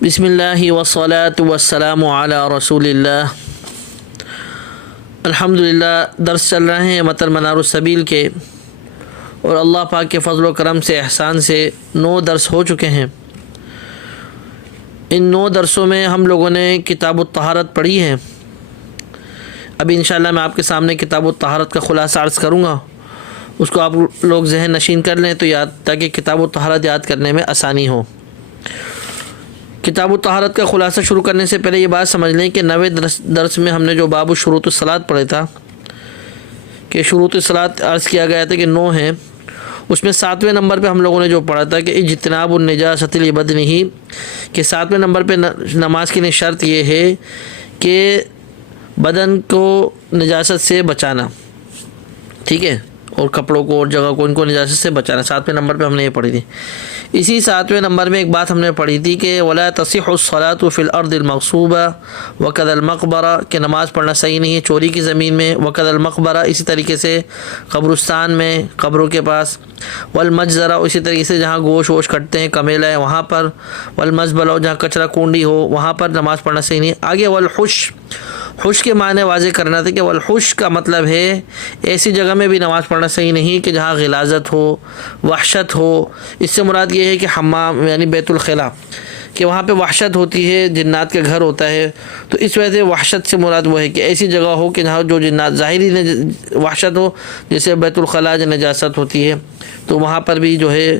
بسم اللہ والصلاة والسلام علی رسول اللہ۔ الحمدللہ درس چل رہے ہیں متن منار السبیل کے، اور اللہ پاک کے فضل و کرم سے احسان سے 9 درس ہو چکے ہیں۔ ان 9 درسوں میں ہم لوگوں نے کتاب الطہارت پڑھی ہے۔ ابھی انشاءاللہ میں آپ کے سامنے کتاب الطہارت کا خلاصہ عرض کروں گا، اس کو آپ لوگ ذہن نشین کر لیں تاکہ کتاب الطہارت یاد کرنے میں آسانی ہو۔ کتاب الطہارت کا خلاصہ شروع کرنے سے پہلے یہ بات سمجھ لیں کہ 9ویں درس میں ہم نے جو باب شروط الصلاۃ پڑھا تھا کہ شروط الصلاۃ عرض کیا گیا تھا کہ 9 ہیں، اس میں 7ویں نمبر پہ ہم لوگوں نے جو پڑھا تھا کہ اجتناب النجاست لبدنہ، کہ 7ویں نمبر پہ نماز کے لیے شرط یہ ہے کہ بدن کو نجاست سے بچانا، ٹھیک ہے، اور کپڑوں کو اور جگہ کو ان کو نجاست سے بچانا۔ 7ویں نمبر پہ ہم نے یہ پڑھی تھی۔ اسی 7ویں نمبر میں ایک بات ہم نے پڑھی تھی کہ ولا تصح الصلاۃ فی الارض المغصوبہ وکذا المقبرہ، کہ نماز پڑھنا صحیح نہیں ہے چوری کی زمین میں، وکذا المقبرہ اسی طریقے سے قبرستان میں، قبروں کے پاس، والمجزرہ اسی طریقے سے جہاں گوشت ووش کٹتے ہیں کمیلہ ہے وہاں پر، والمزبلہ جہاں کچرا کنڈی ہو وہاں پر نماز پڑھنا صحیح نہیں ہے۔ آگے والحش، حش کے معنی واضح کرنا تھا کہ والحش کا مطلب ہے ایسی جگہ میں بھی نماز پڑھنا صحیح نہیں کہ جہاں غلاظت ہو، وحشت ہو۔ اس سے مراد یہ ہے کہ حمام یعنی بیت الخلا، کہ وہاں پہ وحشت ہوتی ہے، جنات کا گھر ہوتا ہے، تو اس وجہ سے وحشت سے مراد وہ ہے کہ ایسی جگہ ہو کہ جہاں جو جنات ظاہری وحشت ہو، جیسے بیت الخلا جو نجاست ہوتی ہے، تو وہاں پر بھی جو ہے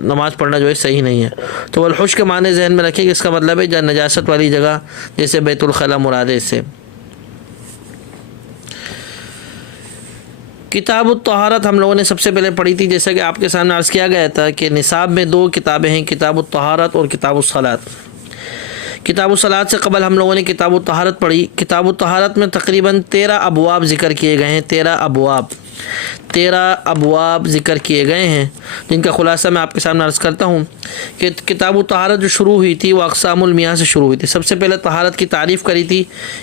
نماز پڑھنا جو ہے صحیح نہیں ہے۔ تو والحش کے معنی ذہن میں رکھیں کہ اس کا مطلب ہے جہاں نجاست والی جگہ جیسے بیت الخلا مراد ہے اس سے۔ کتاب الطہارت ہم لوگوں نے سب سے پہلے پڑھی تھی، جیسا کہ آپ کے سامنے عرض کیا گیا تھا کہ نصاب میں 2 کتابیں ہیں، کتاب الطہارت اور کتاب الصلاۃ۔ کتاب الصلاۃ سے قبل ہم لوگوں نے کتاب الطہارت پڑھی۔ کتاب الطہارت میں تقریباً 13 ابواب ذکر کیے گئے ہیں، 13 ابواب ذکر کیے گئے ہیں، جن کا خلاصہ میں آپ کے سامنے عرض کرتا ہوں کہ کتاب الطہارت جو شروع ہوئی تھی وہ اقسام المیاہ سے شروع ہوئی تھی۔ سب سے پہلے طہارت کی تعریف کری تھی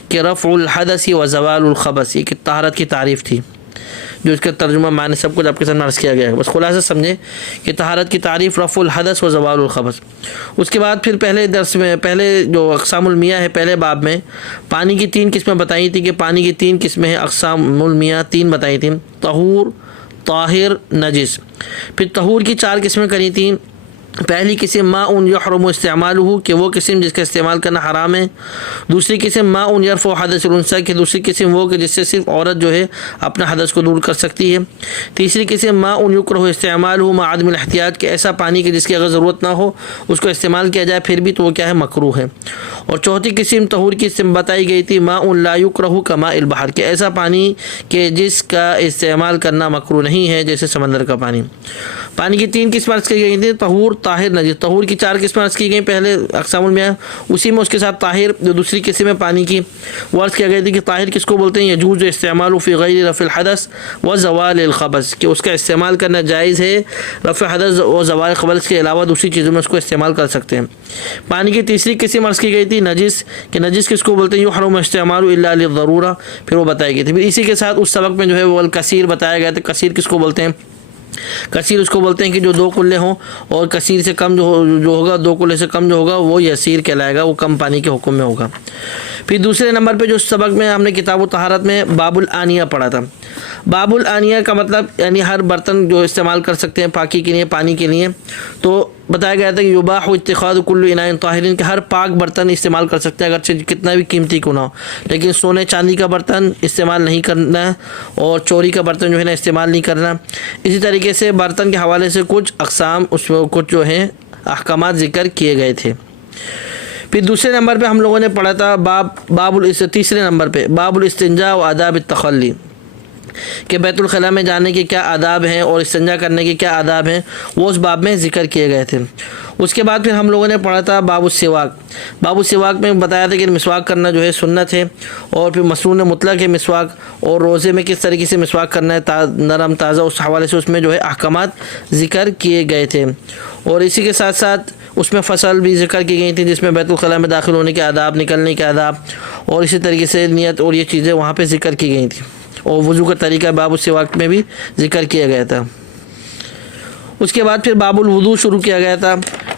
کہ رفع الحدث و زوال الخبث، یہ طہارت کی تعریف تھی، جو اس کا ترجمہ معنی سب کچھ آپ کے سامنے عرض کیا گیا ہے، بس خلاصہ سمجھیں کہ طہارت کی تعریف رفع الحدث و زوال الخبث۔ اس کے بعد پھر پہلے درس میں پہلے جو اقسام المیاہ ہے پہلے باب میں پانی کی 3 قسمیں بتائی تھی کہ پانی کی 3 قسمیں ہیں، اقسام المیاہ 3 بتائی تھیں، طہور، طاہر، نجس۔ پھر طہور کی 4 قسمیں کری تھیں۔ پہلی قسم ماء یحرم استعمالہ، کہ وہ قسم جس کا استعمال کرنا حرام ہے۔ دوسری قسم ماء یرفع حدث الانثی، کہ دوسری قسم وہ کہ جس سے صرف عورت جو ہے اپنا حدث کو دور کر سکتی ہے۔ تیسری قسم ماء یکرہ استعمالہ مع عدم الاحتیاط، کہ ایسا پانی کہ جس کی اگر ضرورت نہ ہو اس کو استعمال کیا جائے پھر بھی تو وہ کیا ہے، مکروہ ہے۔ اور چوتھی قسم طہور کی قسم بتائی گئی تھی ماء لا یکرہ کماء البحر، کہ ایسا پانی کہ جس کا استعمال کرنا مکروہ نہیں ہے، جیسے سمندر کا پانی۔ پانی کی 3 قسمیں عرض کی گئی تھیں، طہور، طاہر، نجس۔ طہور کی 4 قسمیں عرض کی گئیں پہلے اقسام المیاہ، اسی میں اس کے ساتھ طاہر جو دوسری قسم ہے پانی کی وہ عرض کیا گئی تھی کہ طاہر کس کو بولتے ہیں، یجوز استعمال فی غیر رفع الحدث و زوال الخبث، کہ اس کا استعمال کرنا جائز ہے رفع حدث و زوال خبث کے علاوہ دوسری چیزوں میں اس کو استعمال کر سکتے ہیں۔ پانی کی تیسری قسم عرض کی گئی تھی نجس، کہ نجس کس کو بولتے ہیں، یحرم استعمال الا للضرورہ، پھر وہ بتائی گئی تھی۔ پھر اسی کے ساتھ اس سبق میں جو ہے وہ الکثیر بتایا گیا تھا۔ کثیر کس کو بولتے ہیں، کثیر اس کو بولتے ہیں کہ جو 2 کلے ہوں، اور کثیر سے کم جو ہوگا، 2 کلے سے کم جو ہوگا وہ یسیر کہلائے گا، وہ کم پانی کے حکم میں ہوگا۔ پھر دوسرے نمبر پہ جو سبق میں ہم نے کتاب الطہارت میں باب الآنیہ پڑھا تھا۔ باب الآنیہ کا مطلب یعنی ہر برتن جو استعمال کر سکتے ہیں پاکی کے لیے، پانی کے لیے، تو بتایا گیا تھا کہ یباح اتخاذ کل اناء طاہر، کہ ہر پاک برتن استعمال کر سکتے ہیں اگرچہ کتنا بھی قیمتی کیوں نہ ہو، لیکن سونے چاندی کا برتن استعمال نہیں کرنا، اور چوری کا برتن جو ہے نا استعمال نہیں کرنا۔ اسی طریقے سے برتن کے حوالے سے کچھ اقسام اس میں کچھ جو ہیں احکامات ذکر کیے گئے تھے۔ پھر دوسرے نمبر پہ ہم لوگوں نے پڑھا تھا تیسرے نمبر پہ باب الاستنجاء و آداب التخلی، کہ بیت الخلاء میں جانے کے کیا آداب ہیں اور استنجا کرنے کے کیا آداب ہیں، وہ اس باب میں ذکر کیے گئے تھے۔ اس کے بعد پھر ہم لوگوں نے پڑھا تھا باب السواک۔ باب السواک میں بتایا تھا کہ مسواک کرنا جو ہے سنت ہے، اور پھر مسنون مطلق ہے مسواک، اور روزے میں کس طریقے سے مسواک کرنا ہے نرم تازہ، اس حوالے سے اس میں جو ہے احکامات ذکر کیے گئے تھے۔ اور اسی کے ساتھ ساتھ اس میں فصل بھی ذکر کی گئی تھی جس میں بیت الخلاء میں داخل ہونے کے آداب، نکلنے کے آداب، اور اسی طریقے سے نیت اور یہ چیزیں وہاں پہ ذکر کی گئی تھیں، اور وضو کا طریقہ باب السواک میں بھی ذکر کیا گیا تھا۔ اس کے بعد پھر باب الوضو شروع کیا گیا تھا.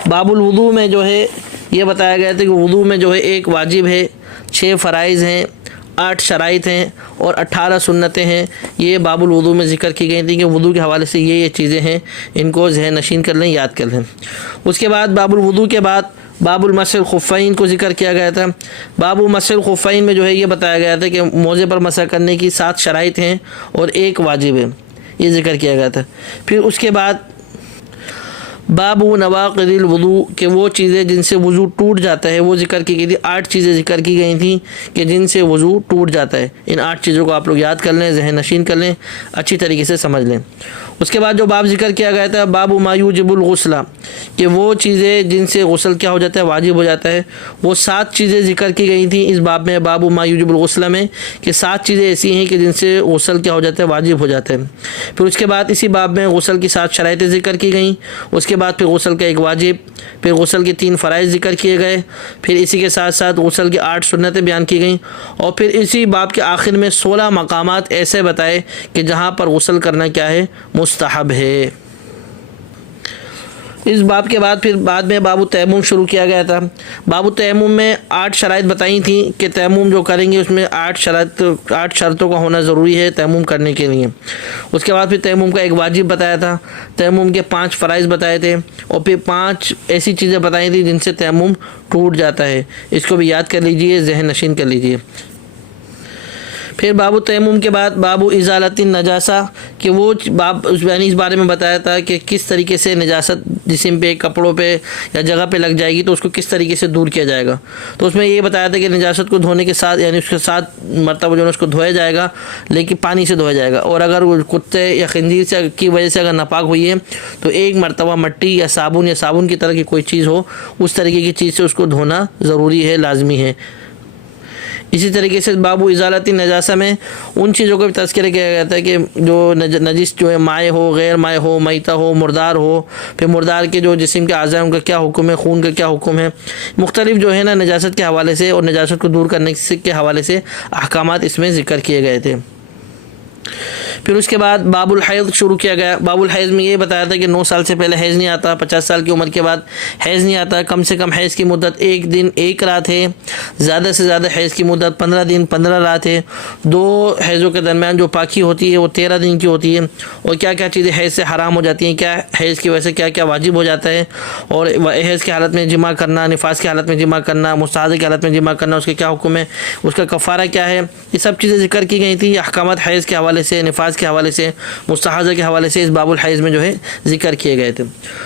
باب الوضو میں جو ہے یہ بتایا گیا تھا کہ وضو میں جو ہے 1 واجب ہے، 6 فرائض ہیں، 8 شرائط ہیں اور 18 سنتیں ہیں. یہ باب الوضو میں ذکر کی گئی تھی کہ وضو کے حوالے سے یہ چیزیں ہیں، ان کو ذہن نشین کر لیں، یاد کر لیں. اس کے بعد باب الوضو کے بعد باب المسح الخفین کو ذکر کیا گیا تھا. باب مسح الخفین میں جو ہے یہ بتایا گیا تھا کہ موزے پر مسح کرنے کی 7 شرائط ہیں اور 1 واجب ہے، یہ ذکر کیا گیا تھا. پھر اس کے بعد باب نواقض الوضو کہ وہ چیزیں جن سے وضو ٹوٹ جاتا ہے وہ ذکر کی گئی تھی. 8 چیزیں ذکر کی گئی تھیں کہ جن سے وضو ٹوٹ جاتا ہے. ان 8 چیزوں کو آپ لوگ یاد کر لیں، ذہن نشین کر لیں، اچھی طریقے سے سمجھ لیں. اس کے بعد جو باب ذکر کیا گیا تھا باب ما یوجب الغسل کہ وہ چیزیں جن سے غسل کیا ہو جاتا ہے، واجب ہو جاتا ہے. وہ 7 چیزیں ذکر کی گئی تھیں اس باب میں، باب ما یوجب الغسل میں، کہ 7 چیزیں ایسی ہیں کہ جن سے غسل کیا ہو جاتا ہے، واجب ہو جاتا ہے. پھر اس کے بعد اسی باب میں غسل کی 7 شرائطیں ذکر کی گئیں. اس کے بعد پھر غسل کا 1 واجب، پھر غسل کے 3 فرائض ذکر کیے گئے، پھر اسی کے ساتھ ساتھ غسل کی 8 سنتیں بیان کی گئیں، اور پھر اسی باب کے آخر میں 16 مقامات ایسے بتائے کہ جہاں پر غسل کرنا کیا ہے، مستحب ہے. اس باب کے بعد پھر بعد میں باب التیمم شروع کیا گیا تھا. باب التیمم میں 8 شرائط بتائی تھیں کہ تیمم جو کریں گے اس میں 8 شرطوں کا ہونا ضروری ہے تیمم کرنے کے لیے. اس کے بعد پھر تیمم کا 1 واجب بتایا تھا، تیمم کے 5 فرائض بتائے تھے، اور پھر 5 ایسی چیزیں بتائی تھیں جن سے تیمم ٹوٹ جاتا ہے. اس کو بھی یاد کر لیجئے، ذہن نشین کر لیجئے. پھر باب التیمم کے بعد باب ازالت النجاسہ کہ وہ باب یعنی اس بارے میں بتایا تھا کہ کس طریقے سے نجاست جسم پہ، کپڑوں پہ یا جگہ پہ لگ جائے گی تو اس کو کس طریقے سے دور کیا جائے گا. تو اس میں یہ بتایا تھا کہ نجاست کو دھونے کے ساتھ یعنی اس کے ساتھ مرتبہ جو ہے اس کو دھویا جائے گا، لیکن پانی سے دھویا جائے گا. اور اگر وہ کتے یا خنزیر سے کی وجہ سے اگر ناپاک ہوئی ہے تو 1 مرتبہ مٹی یا صابن کی طرح کی کوئی چیز ہو، اس طریقے کی چیز سے اس کو دھونا ضروری ہے، لازمی ہے. اسی طریقے سے باب ازالت النجاسہ میں ان چیزوں کا بھی تذکرہ کیا گیا تھا کہ جو نجس جو ہے مائع ہو، غیر مائع ہو، میتہ ہو، مردار ہو. پھر مردار کے جو جسم کے اعضاء ان کا کیا حکم ہے، خون کا کیا حکم ہے. مختلف جو ہے نا نجاست کے حوالے سے اور نجاست کو دور کرنے کے حوالے سے احکامات اس میں ذکر کیے گئے تھے. پھر اس کے بعد باب الحیض شروع کیا گیا. باب الحیض میں یہ بتایا تھا کہ 9 سال سے پہلے حیض نہیں آتا، 50 سال کی عمر کے بعد حیض نہیں آتا. کم سے کم حیض کی مدت 1 دن 1 رات ہے، زیادہ سے زیادہ حیض کی مدت 15 دن 15 رات ہے. 2 حیضوں کے درمیان جو پاکی ہوتی ہے وہ 13 دن کی ہوتی ہے. اور کیا کیا چیزیں حیض سے حرام ہو جاتی ہیں، کیا حیض کی وجہ سے کیا کیا واجب ہو جاتا ہے، اور حیض کی حالت میں جمع کرنا، نفاس کی حالت میں جمع کرنا، مستحاضہ کی حالت میں جمع کرنا، اس کے کیا حکم ہے، اس کا کفارہ کیا ہے. یہ سب چیزیں ذکر کی گئی تھیں. احکامات حیض کے حوالے سے، نفاس کے حوالے سے، مستحاضہ کے حوالے سے اس باب الحیض میں جو ہے ذکر کیے گئے تھے.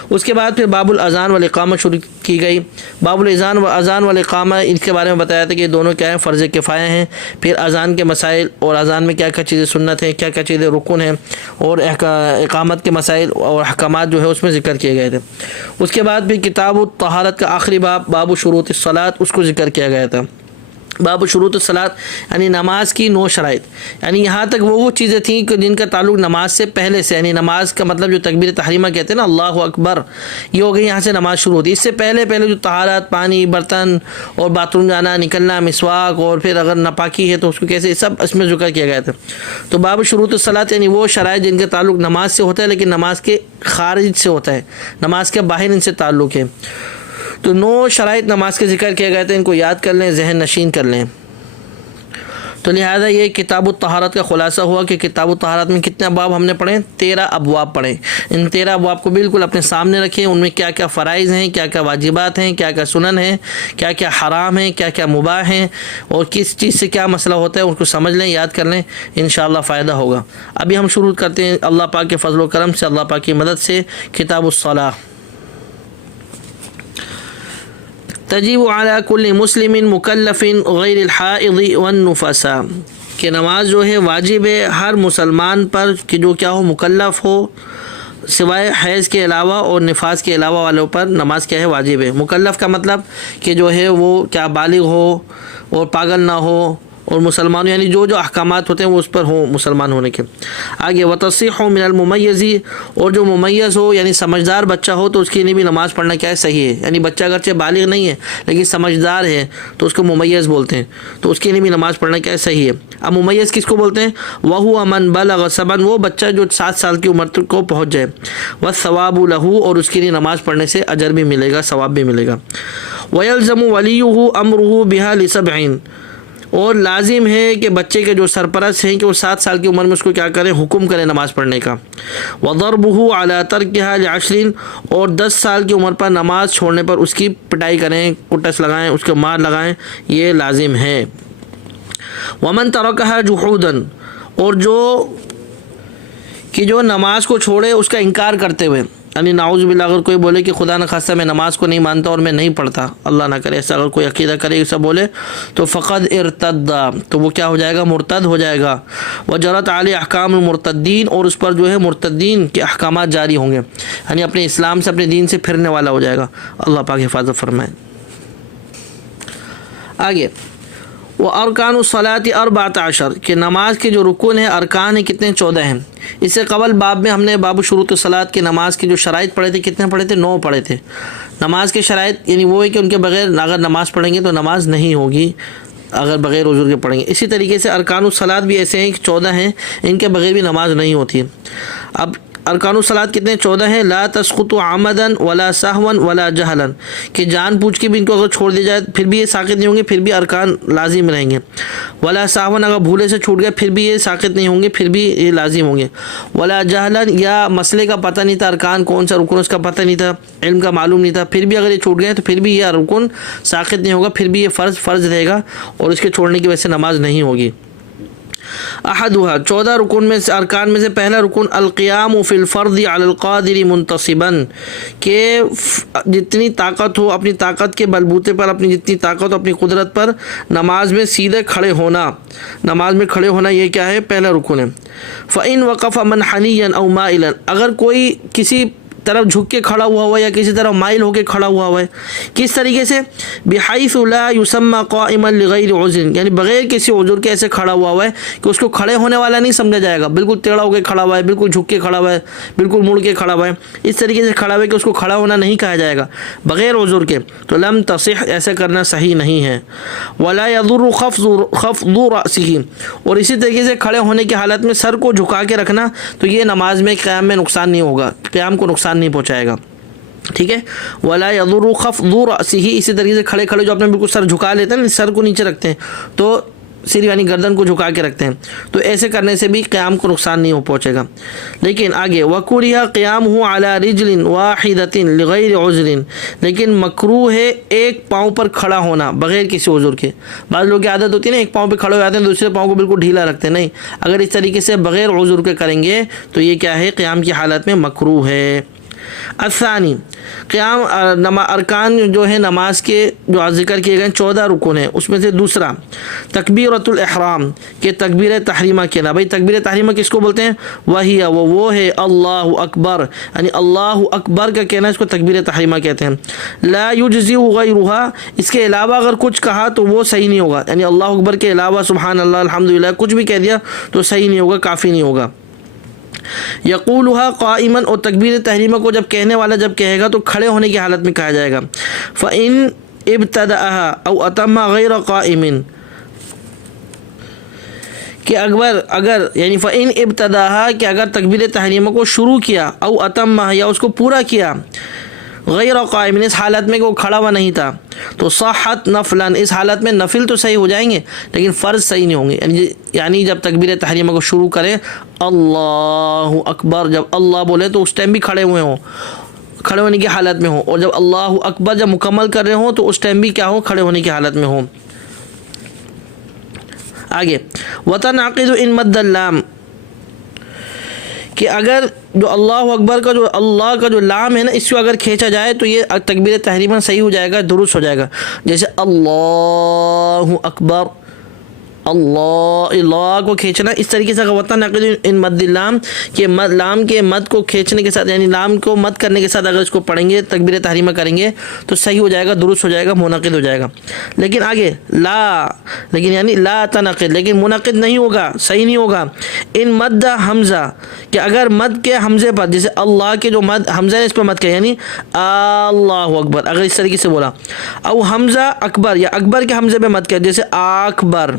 اس کے بعد پھر باب الاذان والاقامہ شروع کی گئی. باب الاذان والاقامہ اس کے بارے میں بتایا تھا کہ دونوں کیا ہیں، فرض کفایہ ہیں. پھر اذان کے مسائل اور اذان میں کیا کیا چیزیں سنت ہیں، کیا کیا چیزیں رکن ہیں، اور اقامت کے مسائل اور احکامات جو ہے اس میں ذکر کیے گئے تھے. اس کے بعد پھر کتاب الطہارت کا آخری باب باب شروط الصلاۃ اس کو ذکر کیا گیا تھا. باب شروط الصلاۃ یعنی نماز کی 9 شرائط، یعنی یہاں تک وہ چیزیں تھیں کہ جن کا تعلق نماز سے پہلے سے، یعنی نماز کا مطلب جو تکبیر تحریمہ کہتے ہیں نا، اللہ اکبر، یہ ہو گئی، یہاں سے نماز شروع ہوتی ہے. اس سے پہلے جو طہارت، پانی، برتن اور باتھ روم جانا، نکلنا، مسواک، اور پھر اگر ناپاکی ہے تو اس کو کیسے، سب اس میں ذکر کیا گیا تھا. تو باب شروط الصلاۃ یعنی وہ شرائط جن کا تعلق نماز سے ہوتا ہے لیکن نماز کے خارج سے ہوتا ہے، نماز کے باہر ان سے تعلق ہے. تو 9 شرائط نماز کے ذکر کیے گئے تھے، ان کو یاد کر لیں، ذہن نشین کر لیں. تو لہٰذا یہ کتاب الطہارت کا خلاصہ ہوا کہ کتاب الطہارت میں کتنے ابواب ہم نے پڑھے، 13 ابواب پڑھے. ان 13 ابواب کو بالکل اپنے سامنے رکھیں. ان میں کیا کیا فرائض ہیں، کیا کیا واجبات ہیں، کیا کیا سنن ہیں، کیا کیا حرام ہیں، کیا کیا مباح ہیں، اور کس چیز سے کیا مسئلہ ہوتا ہے، ان کو سمجھ لیں، یاد کر لیں، انشاءاللہ فائدہ ہوگا. ابھی ہم شروع کرتے ہیں اللہ پاک کے فضل و کرم سے، اللہ پاک کی مدد سے، کتاب الصلاۃ. تجب علی کل مسلم مکلف غیر الحائض والنفساء کہ نماز جو ہے واجب ہے ہر مسلمان پر کہ جو کیا ہو، مکلف ہو، سوائے حیض کے علاوہ اور نفاس کے علاوہ والوں پر نماز کیا ہے، واجب ہے. مکلف کا مطلب کہ جو ہے وہ کیا بالغ ہو اور پاگل نہ ہو اور مسلمانوں یعنی جو جو احکامات ہوتے ہیں وہ اس پر ہوں مسلمان ہونے کے. آگے وتصیح من الممیز، اور جو ممیز ہو یعنی سمجھدار بچہ ہو تو اس کے لیے بھی نماز پڑھنا کیا ہے صحیح ہے. یعنی بچہ اگرچہ بالغ نہیں ہے لیکن سمجھدار ہے تو اس کو ممیز بولتے ہیں، تو اس کے لیے بھی نماز پڑھنا کیا ہے صحیح ہے. اب ممیز کس کو بولتے ہیں؟ وَهُوَ مَنْ بَلَغَ سَبًا، وہ بچہ جو 7 سال کی عمر کو پہنچ جائے. وَالثَّوَابُ لَهُ، اور اس کے لیے نماز پڑھنے سے اجر بھی ملے گا، ثواب بھی ملے گا. وَيَلْزَمُ وَلِيُّهُ أَمْرُهُ بِهَا لِسَبْعٍ، اور لازم ہے کہ بچے کے جو سرپرست ہیں کہ وہ 7 سال کی عمر میں اس کو کیا کریں؟ حکم کریں نماز پڑھنے کا. وَضَرْبُهُ عَلَى تَرْكِهَا لِعَشْرٍ، اور 10 سال کی عمر پر نماز چھوڑنے پر اس کی پٹائی کریں، کٹس لگائیں، اس کو مار لگائیں، یہ لازم ہے. وَمَنْ تَرَكَهَا جُحُودًا، اور جو نماز کو چھوڑے اس کا انکار کرتے ہوئے، یعنی نعوذ باللہ اگر کوئی بولے کہ خدا نخواستہ میں نماز کو نہیں مانتا اور میں نہیں پڑھتا، اللہ نہ کرے ایسا اگر کوئی عقیدہ کرے ایسا بولے تو فقد ارتد، تو وہ کیا ہو جائے گا؟ مرتد ہو جائے گا. وجرت علیہ احکام المرتدین، اور اس پر جو ہے مرتدین کے احکامات جاری ہوں گے، یعنی اپنے اسلام سے اپنے دین سے پھرنے والا ہو جائے گا. اللہ پاک حفاظت فرمائے. آگے وارکان الصلاۃ 14، کہ نماز کے جو رکن ہیں ارکان ہیں کتنے؟ 14 ہیں. اس سے قبل باب میں ہم نے باب شروط الصلاۃ کی نماز کی جو شرائط پڑھے تھے، کتنے پڑھے تھے؟ 9 پڑھے تھے. نماز کے شرائط یعنی وہ ہے کہ ان کے بغیر اگر نماز پڑھیں گے تو نماز نہیں ہوگی اگر بغیر عذر کے پڑھیں گے. اسی طریقے سے ارکان الصلاۃ بھی ایسے ہیں کہ 14 ہیں، ان کے بغیر بھی نماز نہیں ہوتی. اب ارکان الصلاۃ کتنے؟ 14 ہیں. لا تسقط عمدا ولا سہوا ولا جہلا، کہ جان بوجھ کے بھی ان کو اگر چھوڑ دیا جائے پھر بھی یہ ساقط نہیں ہوں گے، پھر بھی ارکان لازم رہیں گے. ولا سہوا، اگر بھولے سے چھوٹ گیا پھر بھی یہ ساقط نہیں ہوں گے، پھر بھی یہ لازم ہوں گے. ولا جہلا، یا مسئلے کا پتہ نہیں تھا، ارکان کون سا رکن اس کا پتہ نہیں تھا، علم کا معلوم نہیں تھا، پھر بھی اگر یہ چھوٹ گئے تو پھر بھی یہ رکن ساقط نہیں ہوگا، پھر بھی یہ فرض رہے گا اور اس کے چھوڑنے کی وجہ سے نماز نہیں ہوگی. احدها، 14 رکن میں سے ارکان میں سے پہلا رکن القیام فی الفرض علی القادر منتصبا، کہ جتنی طاقت ہو اپنی طاقت کے بلبوتے پر، اپنی جتنی طاقت ہو اپنی قدرت پر نماز میں سیدھے کھڑے ہونا. نماز میں کھڑے ہونا یہ کیا ہے؟ پہلا رکن ہے. فإن وقف منحنیا او مائلا، اگر کوئی کسی طرف جھک کے کھڑا ہوا ہے یا کسی طرف مائل ہو کے کھڑا ہوا ہے، کس طریقے سے؟ بحیث لا یسمى قائما لغیر عذر، یعنی بغیر کسی عذر کے ایسے کھڑا ہوا ہے کہ اس کو کھڑے ہونے والا نہیں سمجھا جائے گا. بالکل ٹیڑھا ہو کے کھڑا ہوا ہے، بالکل جھک کے کھڑا ہوا ہے، بالکل مڑ کے کھڑا ہوا ہے، اس طریقے سے کھڑا ہوا ہے کہ اس کو کھڑا ہونا نہیں کہا جائے گا بغیر عذر کے، تو لم تصح، ایسا کرنا صحیح نہیں ہے. ولا يضر خفض رأسه، اور اسی طریقے سے کھڑے ہونے کی حالت میں سر کو جھکا کے رکھنا، تو یہ نماز میں قیام میں نقصان نہیں ہوگا، قیام کو نقصان نہیں پہنچائے گا. ٹھیک ہے. ولا يضر خفض رأسه، اسی طریقے سے کھڑے جو اپنے بالکل سر جھکا لیتے ہیں، سر کو نیچے رکھتے ہیں تو صرف یعنی گردن کو جھکا کے رکھتے ہیں، تو ایسے کرنے سے بھی قیام کو نقصان نہیں پہنچے گا. لیکن آگے وَكُرِهَ قِيَامُهُ عَلَى رِجْلٍ وَاحِدَةٍ لِغَيْرِ عُذْرٍ، لیکن مکروہ ہے ایک پاؤں پر کھڑا ہونا بغیر کسی عذر کے. بعض لوگوں کی عادت ہوتی ہے نا ایک پاؤں پہ کھڑے ہو جاتے ہیں دوسرے پاؤں کو بالکل ڈھیلا رکھتے ہیں، نہیں، اگر اس طریقے سے بغیر عذر کے کریں گے تو یہ کیا ہے؟ قیام کی حالت میں مکروہ ہے. الثانی، قیام ارکان جو ہے نماز کے جو ذکر کیے گئے 14 رکن ہیں، اس میں سے دوسرا تکبیرۃ الاحرام، کہ تکبیر تحریمہ کہنا. بھائی تکبیر تحریمہ کس کو بولتے ہیں؟ وہی وہ ہے اللہ اکبر، یعنی اللہ اکبر کا کہنا اس کو تکبیر تحریمہ کہتے ہیں. لا یجزی غیرها، اس کے علاوہ اگر کچھ کہا تو وہ صحیح نہیں ہوگا، یعنی اللہ اکبر کے علاوہ سبحان اللہ الحمدللہ کچھ بھی کہہ دیا تو صحیح نہیں ہوگا، کافی نہیں ہوگا. یقولها قائما، اور تکبیر تحریمہ کو جب کہنے والا جب کہے گا تو کھڑے ہونے کی حالت میں کہا جائے گا. فإن ابتدأها او اتم غیر قائم، کہ اگر یعنی فإن ابتدأها، کہ اگر تکبیر تحریمہ کو شروع کیا، او اتم، یا اس کو پورا کیا، غیر قائم، اس حالت میں کہ وہ کھڑا ہوا نہیں تھا، تو صحت نفلا، اس حالت میں نفل تو صحیح ہو جائیں گے لیکن فرض صحیح نہیں ہوں گے. یعنی جب تکبیر تحریمہ کو شروع کرے اللہ اکبر، جب اللہ بولے تو اس ٹائم بھی کھڑے ہوئے ہوں، کھڑے ہونے کی حالت میں ہوں، اور جب اللہ اکبر جب مکمل کر رہے ہوں تو اس ٹائم بھی کیا ہو؟ کھڑے ہونے کی حالت میں ہوں. آگے وتنعقد ان مد اللام، کہ اگر جو اللہ اکبر کا جو اللہ کا جو لام ہے نا اس کو اگر کھینچا جائے تو یہ تکبیر تحریمہ صحیح ہو جائے گا، درست ہو جائے گا. جیسے اللہ اکبر، اللہ اللہ کو کھینچنا اس طریقے سے وطن نقل ان مد لام کہ لام کے مد کو کھینچنے کے ساتھ یعنی لام کو مد کرنے کے ساتھ اگر اس کو پڑھیں گے تکبیر تحریمہ کریں گے تو صحیح ہو جائے گا، درست ہو جائے گا، منعقد ہو جائے گا. لیکن آگے لا، لیکن یعنی لا تنعقد، لیکن منعقد نہیں ہوگا، صحیح نہیں ہوگا. ان مد حمزہ کہ اگر مد کے حمزے پر جیسے اللہ کے جو مد حمزہ ہے اس پر مد کیا یعنی اللہ اکبر، اگر اس طریقے سے بولا، او حمزہ اکبر یا اکبر کے حمزے پہ مد کیا جیسے اکبر،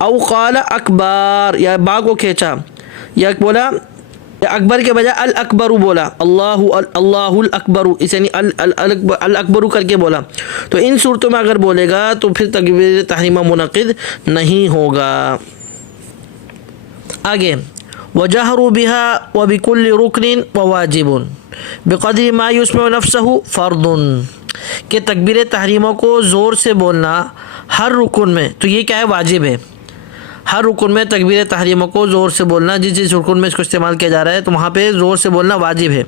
او قال اکبر یا با کو کھینچا یا بولا یا اکبر کے بجائے الاکبر بولا، اللہ الاکبر اس یعنی الاکبر کر کے بولا، تو ان صورتوں میں اگر بولے گا تو پھر تکبیر تحریمہ منعقد نہیں ہوگا. آگے وجہروا بها وبكل رکن وواجب بقدر ما يسمع نفسه فرض کہ تکبیر تحریمہ کو زور سے بولنا ہر رکن میں، تو یہ کیا ہے واجب ہے. ہر رکن میں تکبیر تحریمہ کو زور سے بولنا، جس رکن میں اس کو استعمال کیا جا رہا ہے تو وہاں پہ زور سے بولنا واجب ہے.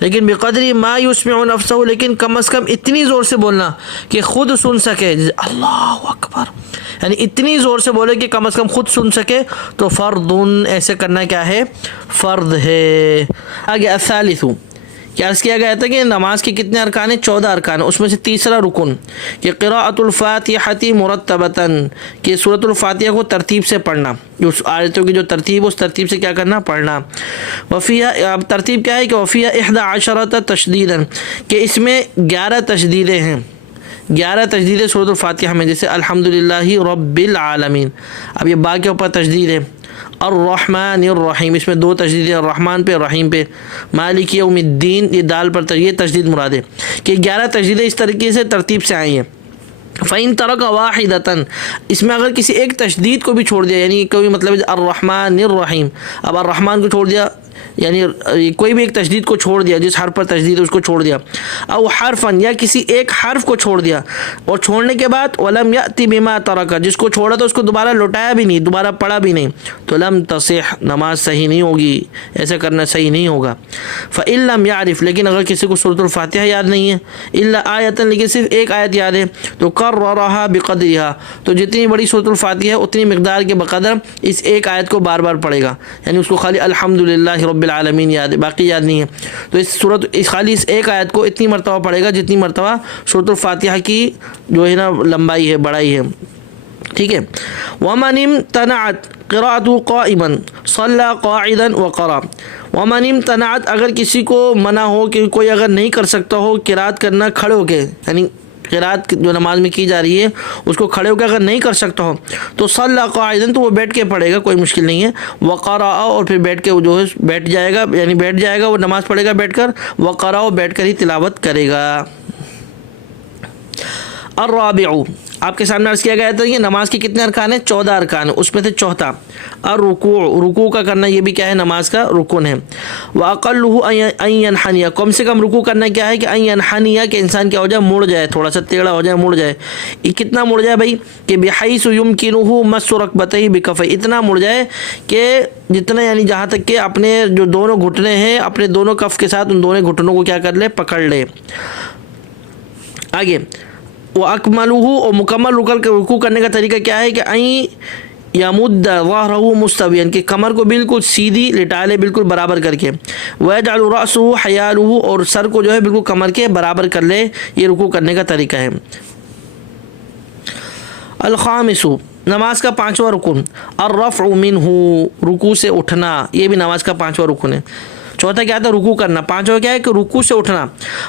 لیکن بقدر ما یسمع نفسہ، لیکن کم از کم اتنی زور سے بولنا کہ خود سن سکے، اللہ اکبر یعنی اتنی زور سے بولے کہ کم از کم خود سن سکے، تو فرض ایسے کرنا کیا ہے فرض ہے. آگے الثالث کیا عرض کیا گیا تھا کہ نماز کے کتنے ارکان ہیں 14 ارکان، اس میں سے تیسرا رکن کہ قراءۃ الفاتحۃ مرتبۃ کہ سورۃ الفاتحہ کو ترتیب سے پڑھنا، جو آیتوں کی جو ترتیب اس ترتیب سے کیا کرنا پڑھنا. وفیہ اب ترتیب کیا ہے کہ وفیہ 11 تشدیدا کہ اس میں 11 تشدیدیں ہیں، 11 تشدیدیں سورۃ الفاتحہ میں، جیسے الحمدللہ رب العالمین، اب یہ با کے اوپر تشدید ہے. الرحمن الرحیم اس میں 2 تشدید ہے، الرحمن پہ رحیم پہ. مالک یوم الدین یہ دال پر یہ تشدید مراد ہے کہ 11 تشدیدیں اس طریقے سے ترتیب سے آئی ہیں. فَإِن تَرَكَ وَاحِدَةً اس میں اگر کسی ایک تشدید کو بھی چھوڑ دیا، یعنی کوئی مطلب الرحمن الرحیم، اب الرحمن کو چھوڑ دیا یعنی کوئی بھی ایک تشدید کو چھوڑ دیا، جس حرف پر تشدید ہے اس کو چھوڑ دیا، او حرفن یا کسی ایک حرف کو چھوڑ دیا، اور چھوڑنے کے بعد ولم یأتی بما ترک جس کو چھوڑا تو اس کو دوبارہ لوٹایا بھی نہیں، دوبارہ پڑھا بھی نہیں، تو لم تصح نماز صحیح نہیں ہوگی، ایسا کرنا صحیح نہیں ہوگا. فإن لم يعرف لیکن اگر کسی کو سورۃ الفاتحہ یاد نہیں ہے، الا آیۃ لیکن صرف ایک آیت یاد ہے، تو کررہا بقدرها تو جتنی بڑی سورۃ الفاتحہ ہے اتنی مقدار کے بقدر اس ایک آیت کو بار بار پڑھے گا، یعنی اس کو خالی الحمدللہ رب العالمین یاد ہے، باقی یاد نہیں ہے، تو اس خالی اس ایک آیت کو اتنی مرتبہ پڑھے گا جتنی مرتبہ سورۃ الفاتحہ کی جو ہے نا لمبائی ہے، بڑائی ہے. ٹھیک ہے. ومن امتنعت قراءته قائما صلى قاعدا وقرأ ومن امتنعت اگر کسی کو منع ہو کہ کوئی اگر نہیں کر سکتا ہو قرات کرنا کھڑے ہو کے، یعنی قرات جو نماز میں کی جا رہی ہے اس کو کھڑے ہو کے اگر نہیں کر سکتا ہو تو صلی قاعدا تو وہ بیٹھ کے پڑھے گا، کوئی مشکل نہیں ہے. وقرأ اور پھر بیٹھ کے وہ جو ہے بیٹھ جائے گا، یعنی بیٹھ جائے گا، وہ نماز پڑھے گا بیٹھ کر. وقرأ بیٹھ کر ہی تلاوت کرے گا. الرابع آپ کے سامنے عرض کیا گیا تھا کہ نماز کے کتنے ارکان ہیں 14 ارکان، اس میں سے چوتھا الرکوع رکوع کا کرنا، یہ بھی کیا ہے نماز کا رکن ہے. واقلہ ان ينحنی کم سے کم رکوع کرنا کیا ہے کہ ان ينحنی کہ انسان کیا ہو جائے مڑ جائے، تھوڑا سا ٹیڑھا ہو جائے، مڑ جائے. کتنا مڑ جائے بھائی کہ بحیث یمکنہ مس رکبتیہ بکفیہ اتنا مڑ جائے کہ جتنا یعنی جہاں تک کہ اپنے جو دونوں گھٹنے ہیں اپنے دونوں کف کے ساتھ ان دونوں گھٹنوں کو کیا کر لے پکڑ لے. آگے وَأَكْمَلُهُ اور مکمل رکوع کرنے کا طریقہ کیا ہے کہ أَن يَمُدَّ ظَهْرَهُ مُسْتَوِيًا کہ کمر کو بالکل سیدھی لٹا لے، بالکل برابر کر کے. وَيَجْعَلُ رَأْسُهُ حَيَالُهُ اور سر کو جو ہے بالکل کمر کے برابر کر لے، یہ رکوع کرنے کا طریقہ ہے. الخامس نماز کا 5واں رکن الرفع منہ رکوع سے اٹھنا، یہ بھی نماز کا 5واں رکن ہے. چوتھا کیا تھا رکوع کرنا، 5واں کیا ہے کہ رکوع سے اٹھنا.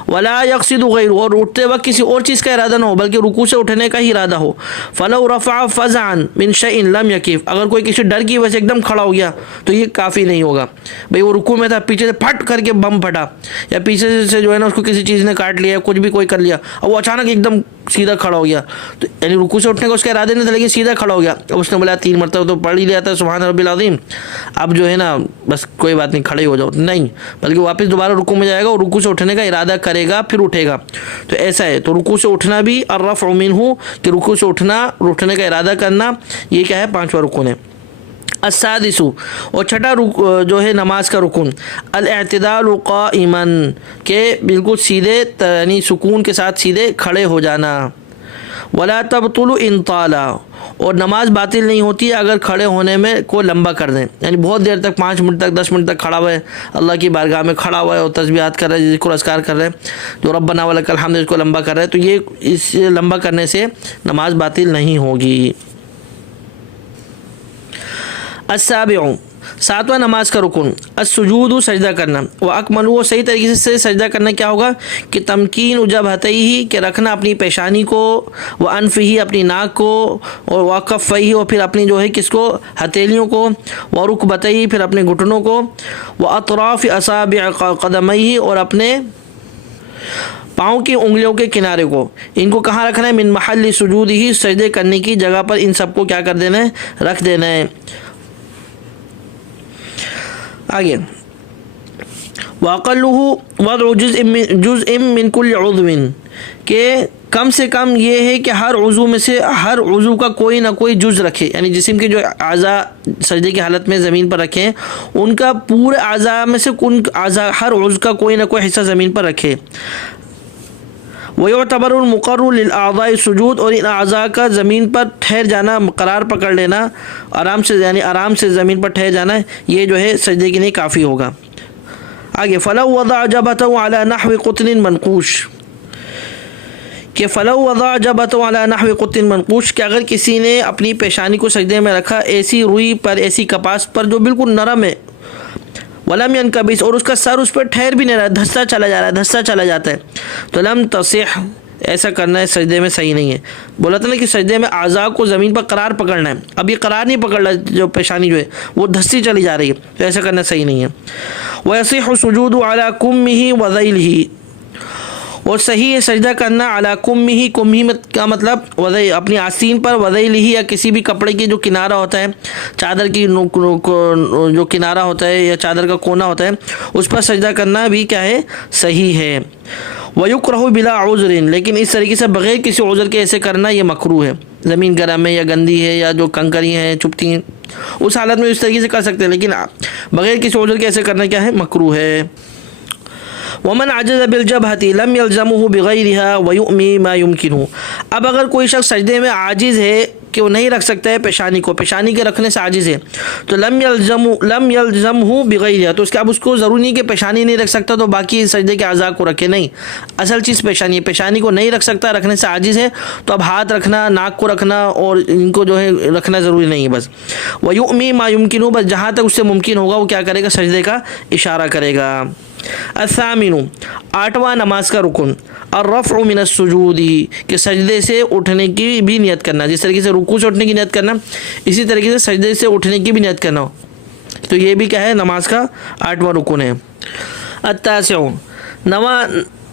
ولا یقصد غیر اور اٹھتے وقت کسی اور چیز کا ارادہ نہ ہو بلکہ رکوع سے اٹھنے کا ہی ارادہ ہو. فلو رفع فزعا من شیء لم یکف اگر کوئی کسی ڈر کی وجہ سے ایک دم کھڑا ہو گیا تو یہ کافی نہیں ہوگا. بھئی وہ رکوع میں تھا، پیچھے سے پھٹ کر کے بم پھٹا یا پیچھے سے جو ہے نا اس کو کسی چیز نے کاٹ لیا، کچھ بھی کوئی کر لیا، اور وہ اچانک ایک دم سیدھا کھڑا ہو گیا، تو یعنی رکوع سے اٹھنے کا اس کا ارادہ نہیں تھا لیکن سیدھا کھڑا ہو گیا. اب اس نے بولا 3 مرتبہ تو پڑھ ہی لیا تھا سبحان ربی العظیم، اب جو ہے نا بس کوئی بات نہیں کھڑے ہو جاؤ، نہیں بلکہ واپس دوبارہ رکوع میں جائے گا اور رکوع سے اٹھنے کا ارادہ کرے گا پھر اٹھے گا. تو ایسا ہے، تو رکوع سے اٹھنا بھی الرفع منہ کہ رکوع سے اٹھنے کا ارادہ کرنا، یہ کیا ہے 5واں رکن ہے. السادس اور چھٹا جو ہے نماز کا رکن الاعتدال قائما کہ بالکل سیدھے یعنی سکون کے ساتھ سیدھے کھڑے ہو جانا. ولا تبطل ان طال اور نماز باطل نہیں ہوتی اگر کھڑے ہونے میں کو لمبا کر دیں، یعنی بہت دیر تک 5 منٹ تک 10 منٹ تک کھڑا ہوا ہے، اللہ کی بارگاہ میں کھڑا ہوا ہے اور تسبیحات کر رہے ہیں، ذکر اذکار کر رہے ہیں، جو ربنا ولک الحمد اس کو لمبا کر رہے ہیں، تو یہ اس لمبا کرنے سے نماز باطل نہیں ہوگی۔ السابع، 7واں نماز کا رکن، السجود، سجدہ کرنا، واکمل، وہ صحیح طریقے سے سجدہ کرنا کیا ہوگا کہ تمکین جبہتیہ، کہ رکھنا اپنی پیشانی کو، وانفہ، اپنی ناک کو، اور وکفیہ، اور پھر اپنی جو ہے کس کو، ہتھیلیوں کو، ورکبتیہ، پھر اپنے گھٹنوں کو، واطراف اصابع قدمیہ، اور اپنے پاؤں کی انگلیوں کے کنارے کو، ان کو کہاں رکھنا ہے، من محل سجود ہی، سجدے کرنے کی جگہ پر ان سب کو کیا کر دینا ہے، رکھ دینا ہے۔ آگے، وَأَقَلُّهُ وَضْعُ جُزْءٍ مِّن كُلِّ عُضْوٍ، کہ کم سے کم یہ ہے کہ ہر عضو میں سے ہر عضو کا کوئی نہ کوئی جز رکھے، یعنی جسم کے جو اعضاء سجدے کی حالت میں زمین پر رکھیں ان کا پورے اعضاء میں سے ہر عضو کا کوئی نہ کوئی حصہ زمین پر رکھے۔ وَيُعْتَبَرُ الْمُقَرُّ لِلْأَعْضَاءِ السُّجُودِ، اور ان اعضاء کا زمین پر ٹھہر جانا، قرار پکڑ لینا، آرام سے، یعنی آرام سے زمین پر ٹھہر جانا، یہ جو ہے سجدے کے لیے کافی ہوگا۔ آگے، فَلَوْ وَضَعَ جَبْهَتَهُ عَلَى نَحْوِ قُطْنٍ مَنْقُوشٍ، کہ فَلَوْ وَضَعَ جَبْهَتَهُ عَلَى نَحْوِ قُطْنٍ مَنْقُوشٍ، کہ اگر کسی نے اپنی پیشانی کو سجدے میں رکھا ایسی روئی پر، ایسی کپاس پر جو بالکل نرم ہے، ولم ينکبس، اور اس کا سر اس پر ٹھہر بھی نہیں رہا، دھستا چلا جا رہا ہے، دھستا چلا جاتا ہے، تو لم تصح، ایسا کرنا ہے سجدے میں صحیح نہیں ہے۔ بولا تھا نا کہ سجدے میں اعضاء کو زمین پر قرار پکڑنا ہے، اب یہ قرار نہیں پکڑ رہا، جو پیشانی جو ہے وہ دھستی چلی جا رہی ہے، تو ایسا کرنا صحیح نہیں ہے۔ وَيَصِحُ السُّجُودُ عَلَى كُمِّهِ وَذَيْلِهِ، اور صحیح ہے سجدہ کرنا علی کمہ، کمہ کا مطلب اپنی آستین پر، وذیلہ، یا کسی بھی کپڑے کی جو کنارہ ہوتا ہے، چادر کی جو کنارہ ہوتا ہے یا چادر کا کونا ہوتا ہے، اس پر سجدہ کرنا بھی کیا ہے، صحیح ہے۔ وَيُكْرَهُ بِلَا عُذْرٍ، لیکن اس طریقے سے بغیر کسی عذر کے ایسے کرنا یہ مکروہ ہے، زمین گرم ہے یا گندی ہے یا جو کنکری ہیں چپتی ہیں، اس حالت میں اس طریقے سے کر سکتے ہیں، لیکن بغیر کسی عذر کے ایسے کرنا کیا ہے، مکروہ ہے۔ ومن عجز بالجبهة لم يلزمه بغيرها ويؤمي ما يمكنه، اب اگر کوئی شخص سجدے میں عاجز ہے کہ وہ نہیں رکھ سکتا ہے پیشانی کو، پیشانی کے رکھنے سے عاجز ہے، تو لم يلزمه بغيرها، تو اس کے اب اس کو ضروری نہیں کہ پیشانی نہیں رکھ سکتا تو باقی سجدے کے اعضاء کو رکھے، نہیں، اصل چیز پیشانی ہے، پیشانی کو نہیں رکھ سکتا، رکھنے سے عاجز ہے، تو اب ہاتھ رکھنا، ناک کو رکھنا اور ان کو جو ہے رکھنا ضروری نہیں ہے، بس ويؤمي ما يمكنه، بس جہاں تک اس سے ممکن ہوگا وہ کیا کرے گا، سجدے کا اشارہ کرے گا۔ الثامن، 8واں نماز کا رکن، الرفع من السجود، کہ سجدے سے اٹھنے کی بھی نیت کرنا، جس طریقے سے رکوع سے اٹھنے کی نیت کرنا اسی طریقے سے سجدے سے اٹھنے کی بھی نیت کرنا، تو یہ بھی کیا ہے، نماز کا 8واں رکن ہے۔ التاسع، 9واں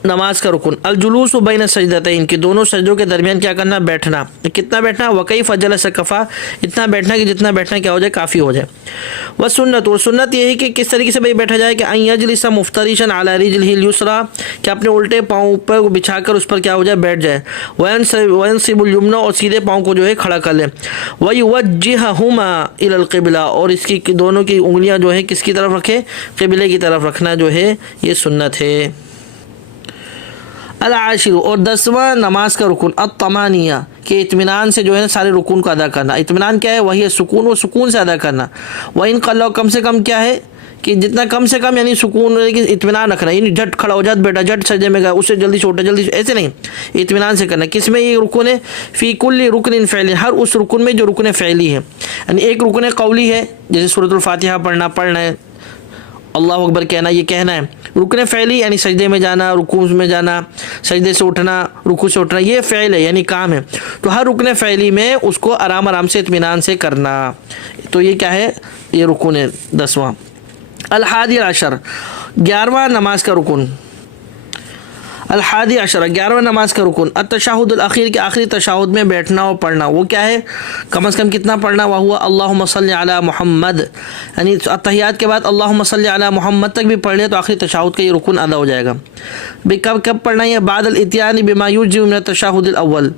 نماز کا رکن، الجلوس بین السجدتین، کہ دونوں سجدوں کے درمیان کیا کرنا، بیٹھنا، کتنا بیٹھنا، وکیف جلس کفا، اتنا بیٹھنا کہ جتنا بیٹھنا کیا ہو جائے، کافی ہو جائے۔ والسنت، اور سنت یہ ہے کہ کس طریقے سے بیٹھا جائے کہ ان یجلس مفترشا علی رجلہ الیسری، کہ اپنے الٹے پاؤں پر بچھا کر اس پر کیا ہو جائے، بیٹھ جائے، وینصب الیمنی، اور سیدھے پاؤں کو جو ہے کھڑا کر لے، ویوجہہما الی القبلہ، اور اس کی دونوں کی انگلیاں جو ہے کس کی طرف رکھے، قبلے کی طرف رکھنا جو ہے یہ سنت ہے۔ العاشر، اور 10واں نماز کا رکن، الطمانیہ، کہ اطمینان سے جو ہے سارے رکون کو ادا کرنا۔ اطمینان کیا ہے، وہی سکون، وہ سکون سے ادا کرنا۔ وَإِن قَلَّ، کم سے کم کیا ہے کہ جتنا کم سے کم، یعنی سکون، اطمینان رکھنا، یعنی جھٹ کھڑا ہو جات بیٹا، جھٹ سجدے میں گیا، اس سے جلدی چھوٹا، جلدی ایسے نہیں، اطمینان سے کرنا۔ کس میں یہ رکن ہے، فی کل رکن فعلی، ہر اس رکن میں جو رکن فعلی ہے، یعنی ایک رکن قولی ہے جیسے سورۃ الفاتحہ پڑھنا ہے، اللہ اکبر کہنا، یہ کہنا ہے۔ رکن فعلی یعنی سجدے میں جانا، رکوع میں جانا، سجدے سے اٹھنا، رکوع سے اٹھنا، یہ فعل ہے یعنی کام ہے، تو ہر رکن فعلی میں اس کو آرام آرام سے اطمینان سے کرنا، تو یہ کیا ہے، یہ رکن ہے 10واں۔ الحادی عشر، 11واں نماز کا رکن، الحادی عشر، 11واں نماز کا رکن، التشہد الاخیر، کے آخری تشہد میں بیٹھنا اور پڑھنا، وہ کیا ہے، کم از کم کتنا پڑھنا، وہو اللہم صلی علی محمد، یعنی التحیات کے بعد اللہم صلی علی محمد تک بھی پڑھ لے تو آخری تشہد کا یہ رکن ادا ہو جائے گا۔ کب پڑھنا ہے، بعد الاتیان بما یجزئ من التشہد الاول،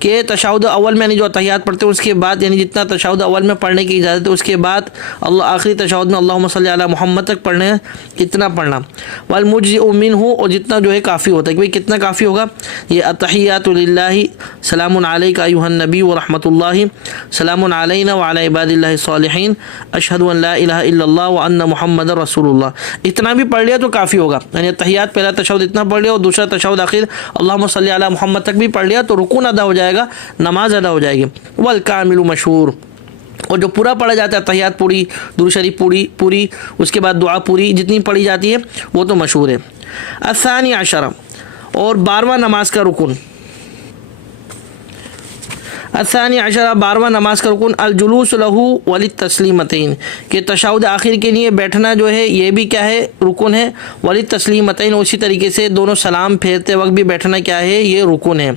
کہ تشہد اول میں یعنی جو تحیات پڑھتے ہیں اس کے بعد، یعنی جتنا تشہد اول میں پڑھنے کی اجازت ہے اس کے بعد اللہ آخری تشہد میں اللہم صلی علی محمد تک پڑھنے، اتنا پڑھنا۔ والمجزئ منہ، اور جتنا جو ہے کافی ہوتا ہے، ہوتا ہے کہ کتنا کافی ہوگا. یہ التحیات للہ سلام علیک ایھا النبی ورحمۃ اللہ سلام علینا وعلی عباد اللہ الصالحین اشہد ان لا الہ الا اللہ وان محمد رسول اللہ. اتنا بھی پڑھ لیا تو کافی ہوگا. یعنی تحیات پہلا تشہد اتنا پڑھ لیا اور دوسرا تشہد آخر اللہم صلی علی محمد تک بھی پڑھ لیا تو رکوع ادا ہو جائے گا, نماز ادا ہو جائے گی. والکامل مشہور, اور جو پورا پڑھا جاتا ہے تحیات پوری, درود شریف پوری اس کے بعد دعا پوری جتنی پڑھی جاتی ہے وہ تو مشہور ہے. الثانی عشرہ, اور 12واں نماز کا رکن. الثانی عشرہ 12واں نماز کا رکن الجلوس لہو وللتسلیمتین, کہ تشہد آخر کے لیے بیٹھنا جو ہے یہ بھی کیا ہے, رکن ہے. وللتسلیمتین, اسی طریقے سے دونوں سلام پھیرتے وقت بھی بیٹھنا کیا ہے, یہ رکن ہے.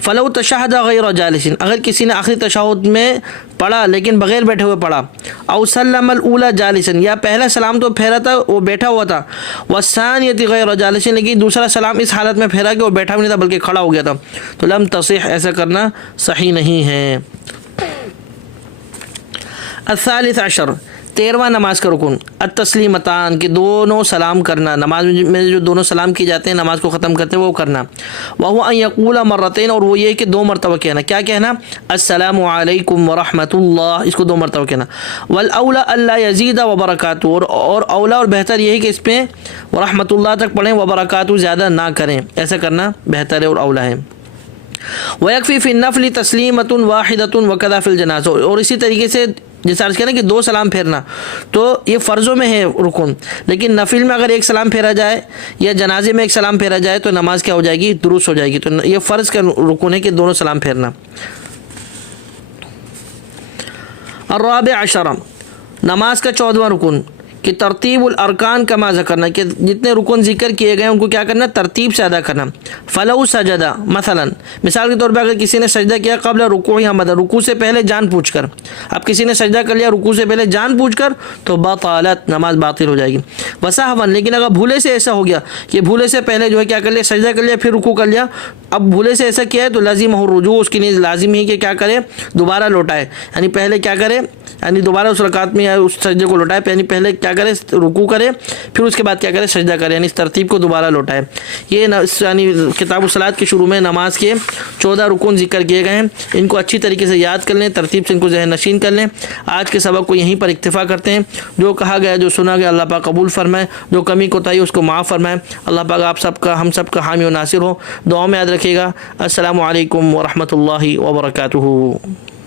فلو تشہد غیر جالس, اگر کسی نے آخری تشہد میں پڑھا لیکن بغیر بیٹھے ہوئے پڑھا. او سلم الاولی جالسا, یا پہلا سلام تو پھیرا تھا وہ بیٹھا ہوا تھا. والثانیۃ غیر جالس, لیکن دوسرا سلام اس حالت میں پھیرا کہ وہ بیٹھا بھی نہیں تھا بلکہ کھڑا ہو گیا تھا, تو لم تصح, ایسا کرنا صحیح نہیں ہے. الثالث عشر 13واں نماز کا رکن التسلیمتان, کہ دونوں سلام کرنا. نماز میں جو دونوں سلام کیے جاتے ہیں نماز کو ختم کرتے ہیں وہ کرنا. وهو ان یقول مرتين, اور وہ یہ کہ 2 مرتبہ کہنا. کیا کہنا؟ السلام علیکم ورحمۃ اللہ, اس کو 2 مرتبہ کہنا. والاولی الا یزید وبرکاتہ, اور اولا اور بہتر یہ ہے کہ اس پہ ورحمۃ اللہ تک پڑھیں, وبرکاتہ زیادہ نہ کریں. ایسا کرنا بہتر ہے اور اولا ہے. وَيَكْفِي فِي النَّفْلِ تَسْلِيمَةٌ وَاحِدَةٌ وَكَذَا فِي الْجَنَازَةِ, اور اسی طریقے سے جیسے عرض کیا نا کہ 2 سلام پھیرنا, تو یہ فرضوں میں ہے رکن, لیکن نفل میں اگر 1 سلام پھیرا جائے یا جنازے میں 1 سلام پھیرا جائے تو نماز کیا ہو جائے گی, درست ہو جائے گی. تو یہ فرض کا رکن ہے کہ دونوں سلام پھیرنا. الرابع عشر نماز کا 14واں رکن کہ ترتیب الارکان کما ذکرنا, کہ جتنے رکن ذکر کیے گئے ان کو کیا کرنا, ترتیب سے ادا کرنا. فلو سجدہ مثلا, مثال کے طور پہ اگر کسی نے سجدہ کیا قبل رکوع یا مدد, رکوع سے پہلے جان پوچھ کر, اب کسی نے سجدہ کر لیا رکوع سے پہلے جان پوچھ کر, تو بطالت, نماز باطل ہو جائے گی. وسہوا, لیکن اگر بھولے سے ایسا ہو گیا کہ بھولے سے پہلے جو ہے کیا کر لیا, سجدہ کر لیا پھر رکوع کر لیا, اب بھولے سے ایسا کیا ہے تو لازم الرجوع, اس کی نیز لازم ہی کہ کیا کرے, دوبارہ لوٹائے. یعنی پہلے کیا کرے, یعنی دوبارہ اس رکعت میں یا اس سجدے کو لوٹائے, یعنی پہلے کیا کرے, رکوع کرے, پھر اس کے بعد کیا کرے, سجدہ کرے, یعنی اس ترتیب کو دوبارہ لوٹائے. یہ یعنی کتاب الصلاۃ کے شروع میں نماز کے 14 رکن ذکر کیے گئے ہیں. ان کو اچھی طریقے سے یاد کر لیں, ترتیب سے ان کو ذہن نشین کر لیں. آج کے سبق کو یہیں پر اکتفا کرتے ہیں. جو کہا گیا, جو سنا گیا, اللہ پاک قبول فرمائے. جو کمی کوتاہی اس کو معاف فرمائے. اللہ پاک آپ سب کا, ہم سب کا حامی و ناصر ہو. دعاؤں میں یاد رکھیے گا. السلام علیکم ورحمۃ اللہ وبرکاتہ.